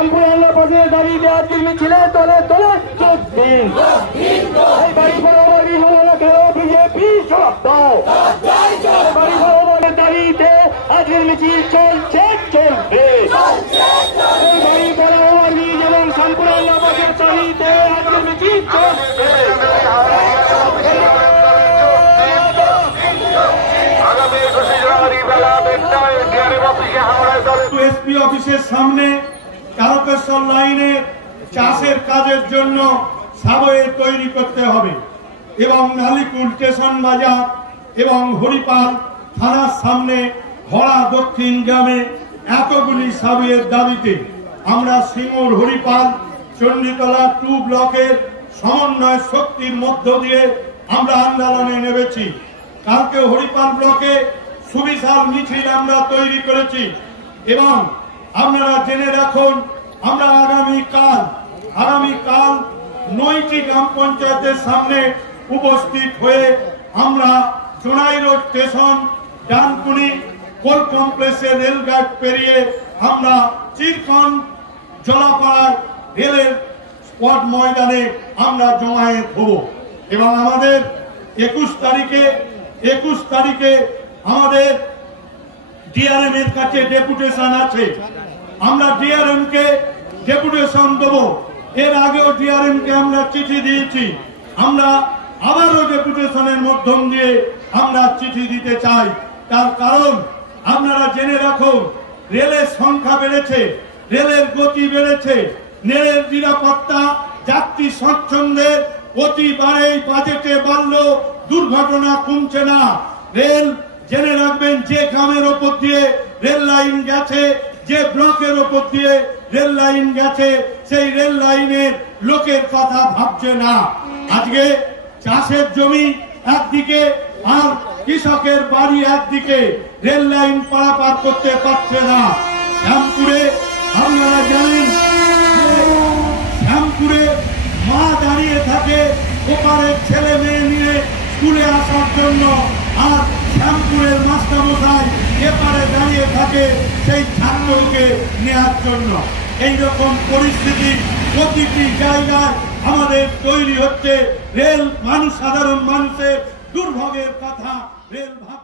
সম্পূর্ণ পথের দাবিতে আজকের মিছিলে তলে তলে চলবেন। এই বাড়ি বরাবর কেন বিজেপি সব দাও, বাড়ি বরাবরের দাবিতে আজকের মিছিল চলছে চলবে। এই বাড়ি বরাবর এবং সম্পূর্ণ পথের দাবিতে আজকের মিছিল চলছে। এসপি অফিসের সামনে তারকেশ্বর লাইনে চাষের কাজের জন্য সাবওয়ে তৈরি করতে হবে এবং নালিকুল স্টেশন বাজার এবং হরিপাল থানার সামনে হরা দক্ষিণ গ্রামে এতগুলি সাবওয়ের দাবিতে আমরা সিঙ্গুর হরিপাল চণ্ডীতলা 2 ব্লকের সমন্বয় শক্তির মধ্য দিয়ে আমরা আন্দোলনে নেমেছি। কালকে হরিপাল ব্লকে সুবিশাল মিছিল আমরা তৈরি করেছি এবং আপনারা জেনে রাখুন আমরা আগামীকাল 9টি গ্রাম পঞ্চায়েতের সামনে উপস্থিত হয়ে আমরা চোনাই রোড স্টেশন ডানকুনি কোল কমপ্লেক্সের রেলঘাট পেরিয়ে আমরা চিরকন জলাপাড়ার রেলের স্পট ময়দানে আমরা জমায়েত হব এবং আমাদের 21 তারিখে আমাদের ডিআরএম এর কাছে ডেপুটেশন আছে। আমরা ডিআরএম কে ডেপুটেশন দেব। এর আগেও ডিআরএম কে আমরা চিঠি দিয়েছি। আমরা আবারও ডেপুটেশনের মাধ্যম দিয়ে আমরা চিঠি দিতে চাই। তার কারণ আপনারা জেনে রাখুন রেলের সংখ্যা বেড়েছে, রেলের গতি বেড়েছে, রেলের নিরাপত্তা যাত্রী স্বাচ্ছন্দ্যের প্রতিবারেই বাজেটে বাড়লো, দুর্ঘটনা কমছে না। রেল জেনে রাখবেন যে গ্রামের ওপর দিয়ে রেল লাইন গেছে, যে ব্লকের ওপর দিয়ে রেল লাইন গেছে, সেই রেল লাইনের লোকের কথা ভাবছে না। আজকে চাষের জমি একদিকে আর কৃষকের বাড়ি একদিকে, রেল লাইন পারাপার করতে পারছে না। শ্যামপুরে আপনারা জানেন শ্যামপুরে মা দাঁড়িয়ে থাকে ওপারের ছেলে মেয়ে নিয়ে স্কুলে আসার জন্য, আর শ্যামপুরের মাস্টারমশাই এপারে দাঁড়িয়ে থাকে সেই ছাত্রকে নেওয়ার জন্য। এইরকম পরিস্থিতি প্রতিটি জায়গায় আমাদের তৈরি হচ্ছে। রেল সাধারণ মানুষের দুর্ভোগের কথা রেল ভাব